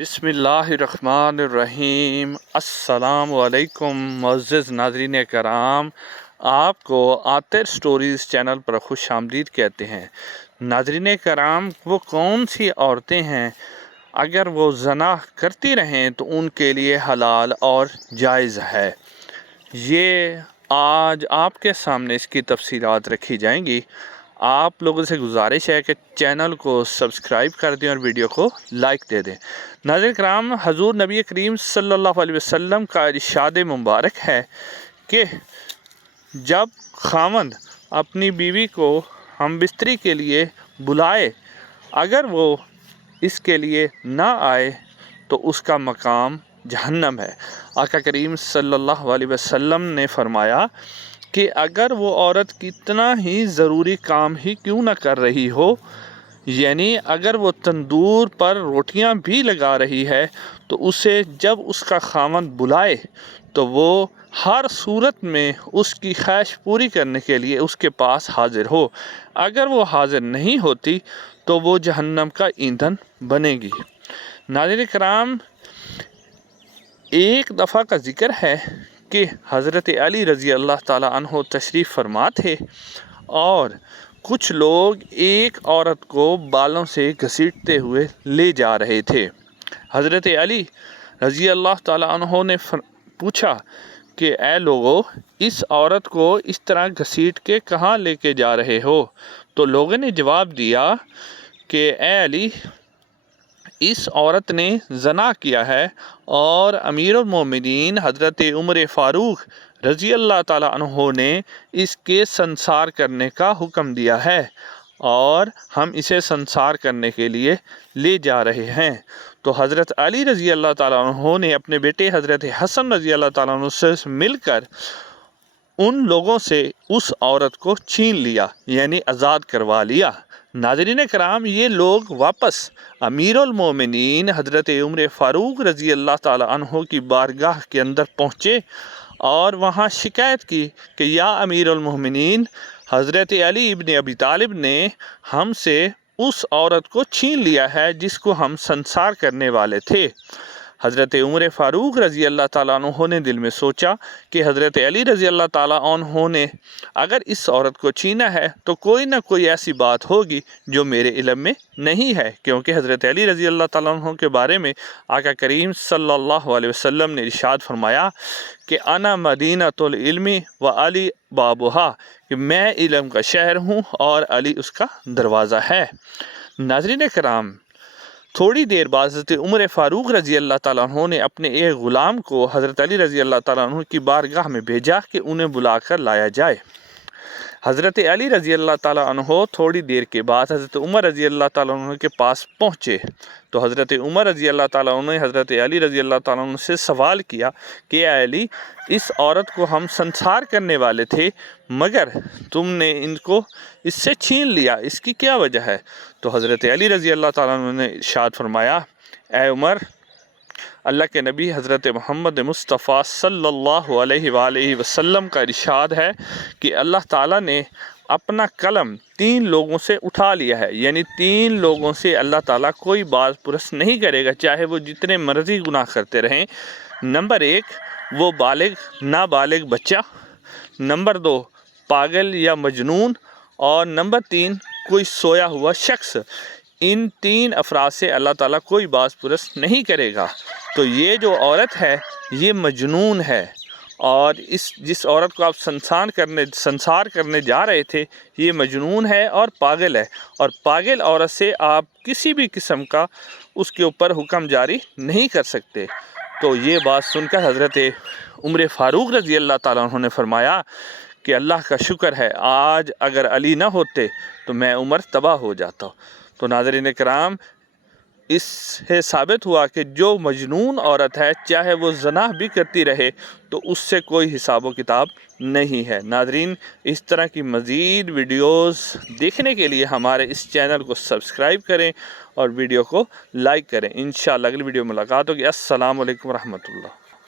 बिस्मिल्लाहिर्रहमानिर्रहीम। अस्सलाम वालेकुम मुअज़्ज़िज़ नाज़रीन कराम, आपको आतिर स्टोरीज़ चैनल पर खुश आमदीद कहते हैं। नाज़रीन कराम, वो कौन सी औरतें हैं अगर वो ज़ना करती रहें तो उनके लिए हलाल और जायज़ है। ये आज आपके सामने इसकी तफसीलात रखी जाएंगी। आप लोगों से गुजारिश है कि चैनल को सब्सक्राइब कर दें और वीडियो को लाइक दे दें। नाज़रीन कराम, हजूर नबी करीम सल्लल्लाहु अलैहि वसल्लम का इरशाद मुबारक है कि जब खामद अपनी बीवी को हम बिस्तरी के लिए बुलाए, अगर वो इसके लिए ना आए तो उसका मकाम जहन्नम है। आका करीम सल्लल्लाहु अलैहि वसल्लम ने फरमाया कि अगर वो औरत कितना ही ज़रूरी काम ही क्यों ना कर रही हो, यानी अगर वो तंदूर पर रोटियां भी लगा रही है, तो उसे जब उसका खामद बुलाए तो वो हर सूरत में उसकी ख्वाहिश पूरी करने के लिए उसके पास हाजिर हो। अगर वो हाजिर नहीं होती तो वो जहन्नम का ईंधन बनेगी। नाज़रीन कराम, एक दफ़ा का ज़िक्र है कि हज़रत अली रज़ी अल्लाह ताला अन्हो तशरीफ़ फरमा थे और कुछ लोग एक औरत को बालों से घसीटते हुए ले जा रहे थे। हज़रत अली रज़ी अल्लाह ताला अन्हो ने पूछा कि ए लोगो, इस औरत को इस तरह घसीट के कहाँ लेके जा रहे हो? तो लोगों ने जवाब दिया कि ए अली, इस औरत ने ज़ना किया है और अमीरुल मोमिनीन हज़रत उमर फ़ारूक रज़ी अल्लाह ताला अन्हो ने इसके संसार करने का हुक्म दिया है और हम इसे संसार करने के लिए ले जा रहे हैं। तो हज़रत अली रज़ी अल्लाह ताला अन्हो ने अपने बेटे हज़रत हसन रज़ी अल्लाह ताला अन्हो से मिलकर उन लोगों से उस औरत को छीन लिया, यानी आज़ाद करवा लिया। नाज़रीन कराम, ये लोग वापस अमीरुल मोमिनीन हज़रत उमर फ़ारूक रज़ी अल्लाह ताला अन्हो की बारगाह के अंदर पहुँचे और वहाँ शिकायत की कि या अमीरुल मोमिनीन, हज़रत अली इब्न अबी तालिब ने हमसे उस औरत को छीन लिया है जिसको हम संसार करने वाले थे। हज़रत उमर फ़ारूक रज़ी अल्लाह ताला अन्हो ने दिल में सोचा कि हज़रत अली रज़ी अल्लाह ताला अन्हो ने अगर इस औरत को छीना है तो कोई ना कोई ऐसी बात होगी जो मेरे इल्म में नहीं है, क्योंकि हज़रत अली रज़ी अल्लाह ताला अन्हो के बारे में आका करीम सल्लल्लाहु अलैहि वसल्लम ने इरशाद फरमाया कि अना मदीनतुल इल्मी व अली बाबुहा, कि मैं इल्म का शहर हूँ और अली उसका दरवाज़ा है। नाज़रीन कराम, थोड़ी देर बाद हज़रत उमर फ़ारूक रज़ी अल्लाह ताला अन्हो ने अपने एक ग़ुलाम को हज़रत अली रज़ी अल्लाह ताला अन्हो की बारगाह में भेजा कि उन्हें बुलाकर लाया जाए। हज़रत अली रज़ी अल्लाह ताला अन्हो थोड़ी देर के बाद हज़रत उमर रज़ी अल्लाह ताला अन्हो के पास पहुँचे तो हज़रत उमर रज़ी अल्लाह ताला अन्हो ने हज़रत अली रज़ी अल्लाह ताला अन्हो से सवाल किया कि अली, इस औरत को हम संसार करने वाले थे मगर तुमने इनको इससे छीन लिया, इसकी क्या वजह है? तो हज़रत अली रज़ी अल्लाह ताला अन्हो ने इरशाद फरमाया, ए उमर, अल्लाह के नबी हज़रत मोहम्मद मुस्तफ़ा सल्लल्लाहु अलैहि वसल्लम का इरशाद है कि अल्लाह ताला ने अपना कलम 3 लोगों से उठा लिया है, यानी 3 लोगों से अल्लाह ताला कोई बात पुरस नहीं करेगा, चाहे वो जितने मर्जी गुनाह करते रहें। नंबर 1, वो बालिग नाबालिग बच्चा। नंबर 2, पागल या मजनून। और नंबर 3, कोई सोया हुआ शख्स। इन 3 अफराद से अल्लाह ताला कोई बात पुरस नहीं करेगा। तो ये जो औरत है ये मजनून है और जिस औरत को आप संसार करने जा रहे थे ये मजनून है और पागल है, और पागल औरत से आप किसी भी किस्म का उसके ऊपर हुक्म जारी नहीं कर सकते। तो ये बात सुनकर हज़रत उमर फ़ारूक रज़ी अल्लाह ताला अन्हो ने फरमाया कि अल्लाह का शुक्र है, आज अगर अली ना होते तो मैं उमर तबाह हो जाता। तो नाज़रीन कराम, इससे साबित हुआ कि जो मजनून औरत है चाहे वो ज़ना भी करती रहे तो उससे कोई हिसाब व किताब नहीं है। नाज़रीन, इस तरह की मज़ीद वीडियोस देखने के लिए हमारे इस चैनल को सब्सक्राइब करें और वीडियो को लाइक करें। इंशाअल्लाह अगली वीडियो में मुलाकात होगी। अस्सलामु अलैकुम रहमतुल्लाह।